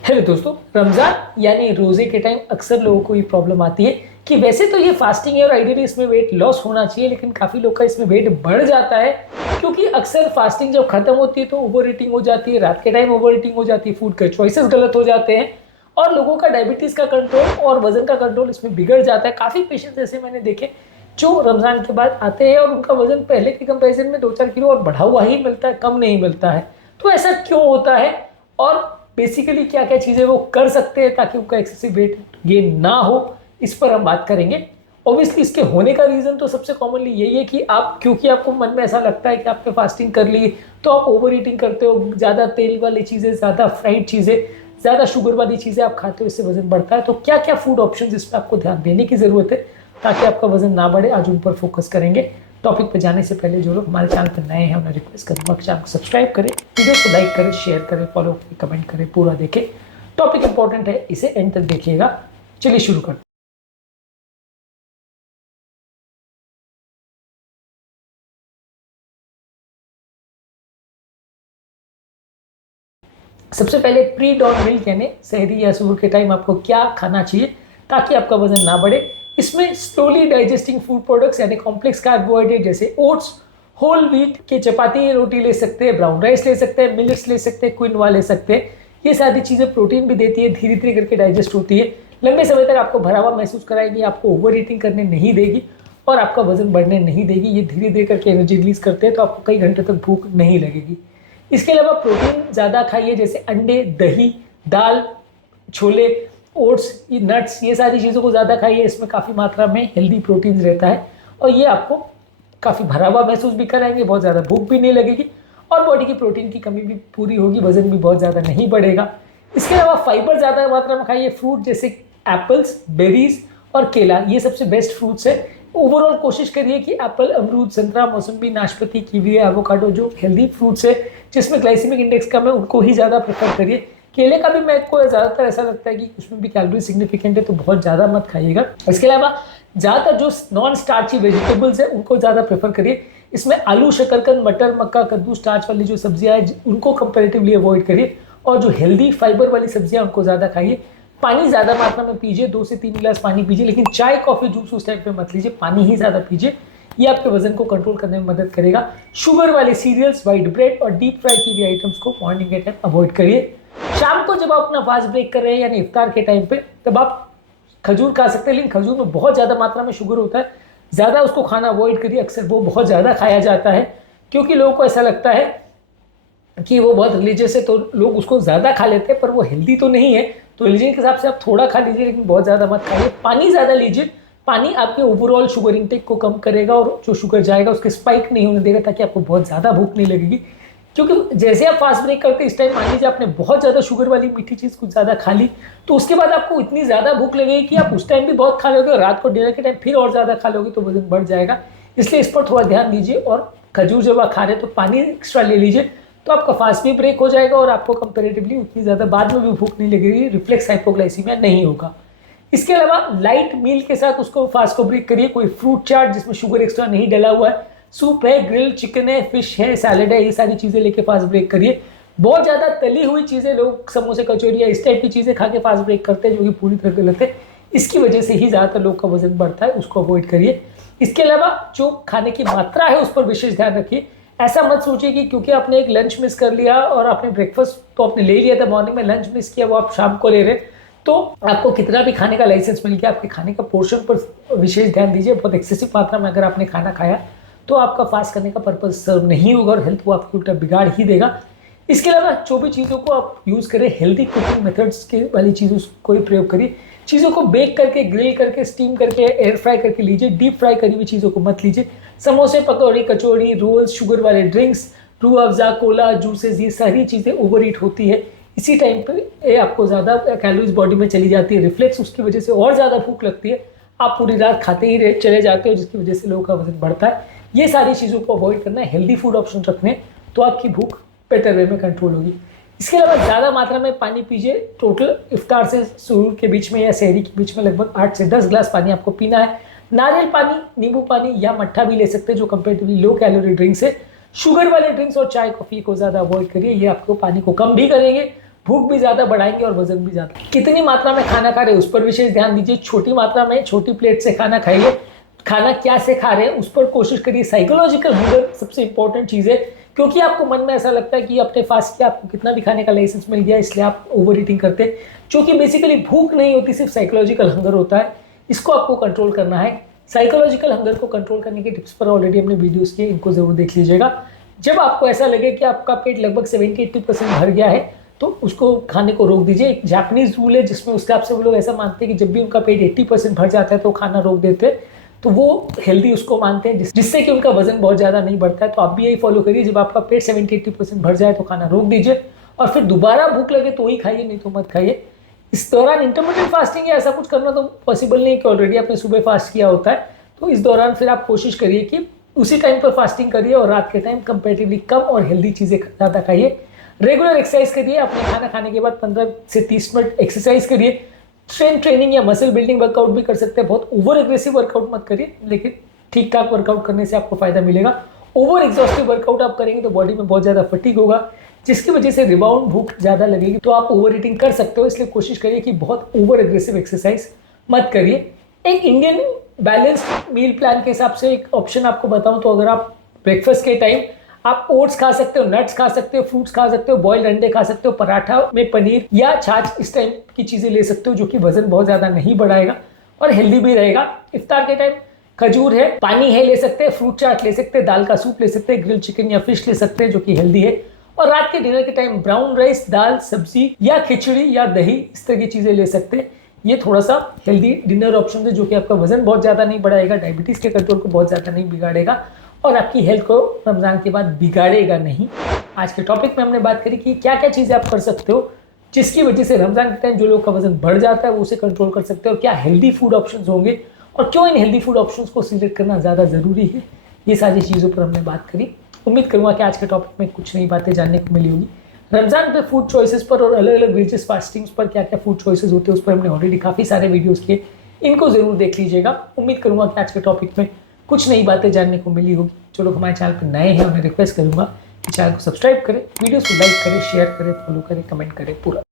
Hello दोस्तों, रमज़ान यानी रोज़े के टाइम अक्सर लोगों को ये प्रॉब्लम आती है कि वैसे तो ये फास्टिंग है और आइडियली इसमें वेट लॉस होना चाहिए, लेकिन काफ़ी लोग का इसमें वेट बढ़ जाता है क्योंकि अक्सर फास्टिंग जब खत्म होती है तो ओवर ईटिंग हो जाती है, रात के टाइम ओवर ईटिंग हो जाती है, फूड के चॉइसेस गलत हो जाते हैं और लोगों का डायबिटीज़ का कंट्रोल और वजन का कंट्रोल इसमें बिगड़ जाता है। काफ़ी पेशेंट्स ऐसे मैंने देखे जो रमज़ान के बाद आते हैं और उनका वजन पहले के कंपेरिजन में 2-4 किलो और बढ़ा हुआ ही मिलता है, कम नहीं मिलता है। तो ऐसा क्यों होता है और बेसिकली क्या क्या चीज़ें वो कर सकते हैं ताकि उनका एक्सेसिव वेट गेन ना हो, इस पर हम बात करेंगे। ऑब्वियसली इसके होने का रीज़न तो सबसे कॉमनली यही है कि आप, क्योंकि आपको मन में ऐसा लगता है कि आपने फास्टिंग कर ली तो आप ओवर ईटिंग करते हो, ज़्यादा तेल वाली चीज़ें, ज़्यादा फ्राइड चीज़ें, ज़्यादा शुगर वाली चीज़ें आप खाते हो, इससे वजन बढ़ता है। तो क्या क्या फूड ऑप्शन इस पर आपको ध्यान देने की ज़रूरत है ताकि आपका वजन ना बढ़े, आज उन पर फोकस करेंगे। टॉपिक पे जाने से पहले जो लोग हमारे चैनल पर नए हैं उन्हें रिक्वेस्ट करूँगा कि चैनल को सब्सक्राइब करें, वीडियो को लाइक करें, शेयर करें, फॉलो करें, कमेंट करें, पूरा देखें। टॉपिक इंपॉर्टेंट है, इसे एंड तक देखिएगा। चलिए शुरू करते हैं। सबसे पहले प्री डॉन मील यानी सहरी या सुबह के टाइम आपको क्या खाना चाहिए ताकि आपका वजन ना बढ़े। इसमें स्लोली डाइजेस्टिंग फूड प्रोडक्ट्स यानी कॉम्प्लेक्स कार्बोहाइड्रेट जैसे ओट्स, होल व्हीट की चपाती या रोटी ले सकते हैं, ब्राउन राइस ले सकते हैं, मिलेट्स ले सकते हैं, क्विनोआ ले सकते हैं। ये सारी चीज़ें प्रोटीन भी देती है, धीरे धीरे करके डाइजेस्ट होती है, लंबे समय तक आपको भरा हुआ महसूस कराएगी, आपको ओवर ईटिंग करने नहीं देगी और आपका वजन बढ़ने नहीं देगी। ये धीरे धीरे करके एनर्जी रिलीज करते हैं तो आपको कई घंटे तक भूख नहीं लगेगी। इसके अलावा प्रोटीन ज़्यादा खाइए, जैसे अंडे, दही, दाल, छोले, ओट्स, ये नट्स, ये सारी चीज़ों को ज़्यादा खाइए। इसमें काफ़ी मात्रा में हेल्दी प्रोटीन रहता है और ये आपको काफ़ी भरा हुआ महसूस भी कराएंगे, बहुत ज़्यादा भूख भी नहीं लगेगी और बॉडी की प्रोटीन की कमी भी पूरी होगी, वजन भी बहुत ज़्यादा नहीं बढ़ेगा। इसके अलावा फाइबर ज़्यादा मात्रा में खाइए, फ्रूट जैसे एप्पल्स, बेरीज और केला, ये सबसे बेस्ट फ्रूट्स है। ओवरऑल कोशिश करिए कि एप्पल, अमरूद, संतरा, मौसम्बी, नाशपाती, कीवी, एवोकाडो, जो हेल्दी फ्रूट्स है जिसमें ग्लाइसेमिक इंडेक्स कम है, उनको ही ज़्यादा प्रेफर करिए। केले का भी मेरे को ज़्यादातर ऐसा लगता है कि उसमें भी कैलोरी सिग्निफिकेंट है तो बहुत ज़्यादा मत खाइएगा। इसके अलावा ज़्यादातर जो नॉन स्टार्ची वेजिटेबल्स है उनको ज़्यादा प्रेफर करिए। इसमें आलू, शकरकंद, मटर, मक्का, कद्दू, स्टार्च वाली जो सब्जियाँ हैं उनको कंपेरेटिवली अवॉइड करिए और जो हेल्दी फाइबर वाली सब्जियाँ उनको ज़्यादा खाइए। पानी ज़्यादा मात्रा में पीजिए, 2 से 3 गिलास पानी पीजिए, लेकिन चाय, कॉफ़ी, जूस उस टाइप पे मत लीजिए, पानी ही ज़्यादा पीजिए। ये आपके वजन को कंट्रोल करने में मदद करेगा। शुगर वाले सीरियल्स, वाइट ब्रेड और डीप फ्राई की भी आइटम्स को मॉर्निंग के टाइम अवॉइड करिए। शाम को जब आप अपना फास्ट ब्रेक कर रहे हैं यानी इफ्तार के टाइम पे, तब आप खजूर खा सकते हैं, लेकिन खजूर में बहुत ज़्यादा मात्रा में शुगर होता है, ज़्यादा उसको खाना अवॉइड करिए। अक्सर वो बहुत ज़्यादा खाया जाता है क्योंकि लोगों को ऐसा लगता है कि वो बहुत रिलीजियस है तो लोग उसको ज़्यादा खा लेते हैं, पर वो हेल्दी तो नहीं है। तो रिलीजन के हिसाब से आप थोड़ा खा लीजिए लेकिन बहुत ज़्यादा मत खाइए। पानी ज़्यादा लीजिए, पानी आपके ओवरऑल शुगर इंटेक को कम करेगा और जो शुगर जाएगा उसके स्पाइक नहीं होने देगा ताकि आपको बहुत ज़्यादा भूख नहीं लगेगी। क्योंकि जैसे आप फास्ट ब्रेक करते हैं इस टाइम मान लीजिए आपने बहुत ज़्यादा शुगर वाली मीठी चीज़ कुछ ज़्यादा खा ली, तो उसके बाद आपको इतनी ज़्यादा भूख लगेगी कि आप उस टाइम भी बहुत खा लोगे और रात को डिनर के टाइम फिर और ज़्यादा खा लोगे तो वजन बढ़ जाएगा। इसलिए इस पर थोड़ा ध्यान दीजिए और खजूर जब आप खा रहे हैं तो पानी एक्स्ट्रा ले लीजिए, तो आपका फास्ट भी ब्रेक हो जाएगा और आपको कंपेरेटिवली उतनी ज़्यादा बाद में भी भूख नहीं लगेगी, रिफ्लेक्स हाइपोग्लाइसीमिया नहीं होगा। इसके अलावा लाइट मील के साथ उसको फास्ट को ब्रेक करिए, कोई फ्रूट चाट जिसमें शुगर एक्स्ट्रा नहीं डला हुआ है, सूप है, ग्रिल चिकन है, फिश है, सैलड है, ये सारी चीज़ें लेके फास्ट ब्रेक करिए। बहुत ज़्यादा तली हुई चीज़ें, लोग समोसे, कचौरी या इस टाइप की चीज़ें खा के फास्ट ब्रेक करते हैं जो कि पूरी तरह गलत है। इसकी वजह से ही ज़्यादातर लोग का वजन बढ़ता है, उसको अवॉइड करिए। इसके अलावा जो खाने की मात्रा है उस पर विशेष ध्यान रखिए। ऐसा मत सोचिए कि क्योंकि आपने एक लंच मिस कर लिया और आपने ब्रेकफास्ट तो आपने ले लिया था मॉर्निंग में, लंच मिस किया वो आप शाम को ले रहे, तो आपको कितना भी खाने का लाइसेंस मिल गया, आपके खाने का पोर्शन पर विशेष ध्यान दीजिए। बहुत एक्सेसिव मात्रा में अगर आपने खाना खाया तो आपका फास्ट करने का पर्पज सर्व नहीं होगा और हेल्थ वो आपको उल्टा बिगाड़ ही देगा। इसके अलावा जो भी चीज़ों को आप यूज़ करें, हेल्दी कुकिंग मेथड्स के वाली चीज़ों को ही प्रयोग करिए। चीज़ों को बेक करके, ग्रिल करके, स्टीम करके, एयर फ्राई करके लीजिए, डीप फ्राई करी हुई चीज़ों को मत लीजिए। समोसे, पकौड़ी, कचौड़ी, रोल्स, शुगर वाले drinks, Rooh Afza, Cola, juices, ये सारी चीज़ें ओवर ईट होती है। इसी टाइम पे आपको ज़्यादा कैलोरीज बॉडी में चली जाती है, रिफ्लेक्स उसकी वजह से और ज़्यादा भूख लगती है, आप पूरी रात खाते ही चले जाते हो जिसकी वजह से लोगों का वजन बढ़ता है। ये सारी चीज़ों को अवॉइड करना है, हेल्दी फूड ऑप्शन रखने, तो आपकी भूख बेटर वे में कंट्रोल होगी। इसके अलावा ज़्यादा मात्रा में पानी पीजिए। टोटल इफ्तार से सुहूर के बीच में या सहरी के बीच में लगभग 8 से 10 ग्लास पानी आपको पीना है। नारियल पानी, नींबू पानी या मट्ठा भी ले सकते हैं जो कंपेरेटिवली लो कैलोरी ड्रिंक्स है। शुगर वाले ड्रिंक्स और चाय, कॉफ़ी को ज़्यादा अवॉइड करिए, ये आपको पानी को कम भी करेंगे भूख भी ज़्यादा बढ़ाएंगे और वजन भी ज़्यादा। कितनी मात्रा में खाना खा रहे हैं उस पर विशेष ध्यान दीजिए। छोटी मात्रा में छोटी प्लेट से खाना खाइए। खाना क्या से खा रहे हैं उस पर कोशिश करिए। साइकोलॉजिकल हंगर सबसे इंपॉर्टेंट चीज़ है, क्योंकि आपको मन में ऐसा लगता है कि आपने फास्ट किया, आपको कितना भी खाने का लाइसेंस मिल गया, इसलिए आप ओवर ईटिंग करते हैं। जो कि बेसिकली भूख नहीं होती, सिर्फ साइकोलॉजिकल हंगर होता है। इसको आपको कंट्रोल करना है। साइकोलॉजिकल हंगर को कंट्रोल करने के टिप्स पर ऑलरेडी हमने वीडियोस किए, इनको जरूर देख लीजिएगा। जब आपको ऐसा लगे कि आपका पेट लगभग 70-80% भर गया है तो उसको खाने को रोक दीजिए। एक जापानीज रूल है जिसमें उसके हिसाब से वो लोग ऐसा मानते हैं कि जब भी उनका पेट 80% भर जाता है तो खाना रोक देते हैं, तो वो हेल्दी उसको मानते हैं, जिससे कि उनका वजन बहुत ज़्यादा नहीं बढ़ता है। तो आप भी यही फॉलो करिए, जब आपका पेट 70-80% भर जाए तो खाना रोक दीजिए और फिर दोबारा भूख लगे तो ही खाइए, नहीं तो मत खाइए। इस दौरान इंटरमिटेंट फास्टिंग या ऐसा कुछ करना तो पॉसिबल नहीं, कि ऑलरेडी आपने सुबह फास्ट किया होता है। तो इस दौरान फिर आप कोशिश करिए कि उसी टाइम पर फास्टिंग करिए और रात के टाइम कंपेरेटिवली कम और हेल्दी चीज़ें ज़्यादा खाइए। रेगुलर एक्सरसाइज करिए। अपने खाना खाने के बाद 15 से 30 मिनट एक्सरसाइज करिए। स्ट्रेंथ ट्रेनिंग या मसल बिल्डिंग वर्कआउट भी कर सकते हैं। बहुत ओवर एग्रेसिव वर्कआउट मत करिए, लेकिन ठीक ठाक वर्कआउट करने से आपको फायदा मिलेगा। ओवर एग्जॉस्टिव वर्कआउट आप करेंगे तो बॉडी में बहुत ज़्यादा फटीग होगा, जिसकी वजह से रिबाउंड भूख ज़्यादा लगेगी, तो आप ओवर ईटिंग कर सकते हो। इसलिए कोशिश करिए कि बहुत ओवर एग्रेसिव एक्सरसाइज मत करिए। एक इंडियन बैलेंस्ड मील प्लान के हिसाब से एक ऑप्शन आपको बताऊं तो, अगर आप ब्रेकफास्ट के टाइम आप ओट्स खा सकते हो, नट्स खा सकते हो, फ्रूट्स खा सकते हो, बॉइल्ड अंडे खा सकते हो, पराठा में पनीर या छाछ, इस टाइप की चीज़ें ले सकते हो, जो कि वजन बहुत ज़्यादा नहीं बढ़ाएगा और हेल्दी भी रहेगा। इफ्तार के टाइम खजूर है, पानी है ले सकते हैं, फ्रूट चाट ले सकते हैं, दाल का सूप ले सकते हैं, ग्रिल चिकन या फिश ले सकते हैं जो कि हेल्दी है। और रात के डिनर के टाइम ब्राउन राइस, दाल, सब्जी या खिचड़ी या दही, इस तरह की चीज़ें ले सकते हैं। ये थोड़ा सा हेल्दी डिनर ऑप्शन है, जो कि आपका वजन बहुत ज़्यादा नहीं बढ़ाएगा, डायबिटीज़ के कंट्रोल को बहुत ज़्यादा नहीं बिगाड़ेगा और आपकी हेल्थ को रमज़ान के बाद बिगाड़ेगा नहीं। आज के टॉपिक में हमने बात करी कि क्या क्या चीज़ें आप कर सकते हो जिसकी वजह से रमज़ान के टाइम जो लोग का वजन बढ़ जाता है वो उसे कंट्रोल कर सकते हो, और क्या हेल्दी फूड ऑप्शंस होंगे और क्यों इन हेल्दी फूड ऑप्शंस को सिलेक्ट करना ज़्यादा ज़रूरी है। ये सारी चीज़ों पर हमने बात करी। उम्मीद करूँगा कि आज के टॉपिक में कुछ नई बातें जानने को मिली होगी। रमज़ान पे फूड चॉइसेस पर और अलग अलग रिलीजियस फास्टिंग्स पर क्या क्या फूड चॉइसेस होते हैं उस पर हमने ऑलरेडी काफ़ी सारे वीडियोस किए, इनको ज़रूर देख लीजिएगा। उम्मीद करूँगा कि आज के टॉपिक में कुछ नई बातें जानने को मिली होगी। जो लोग हमारे चैनल पर नए हैं उन्हें रिक्वेस्ट करूँगा कि चैनल को सब्सक्राइब करें, वीडियोस को लाइक करें, शेयर करें, फॉलो करें, कमेंट करें पूरा।